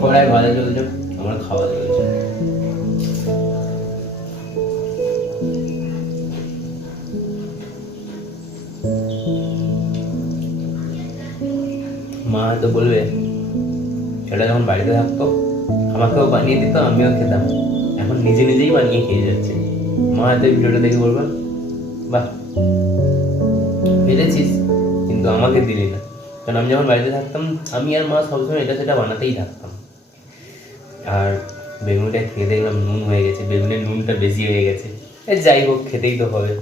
কড়াই ভাজা চলছে, আমার খাওয়া চলছে। মা হয়তো বলবে ছেলেটা যখন বাড়িতে থাকতো আমাকেও বানিয়ে দিত, আমিও খেতাম, এখন নিজে নিজেই বানিয়ে খেয়ে যাচ্ছে। মা হয়তো এই ভিডিওটা দেখে বলবেন বাহ পেরেছিস, কিন্তু আমাকে দিলি না। কারণ আমি যখন বাড়িতে থাকতাম আমি আর মা সবসময় এটা সেটা বানাতেই থাকতাম। আর বেগুনিটা খেয়ে দেখলাম নুন হয়ে গেছে, বেগুনের নুনটা বেশি হয়ে গেছে। যাই হোক, খেতেই তো হবে।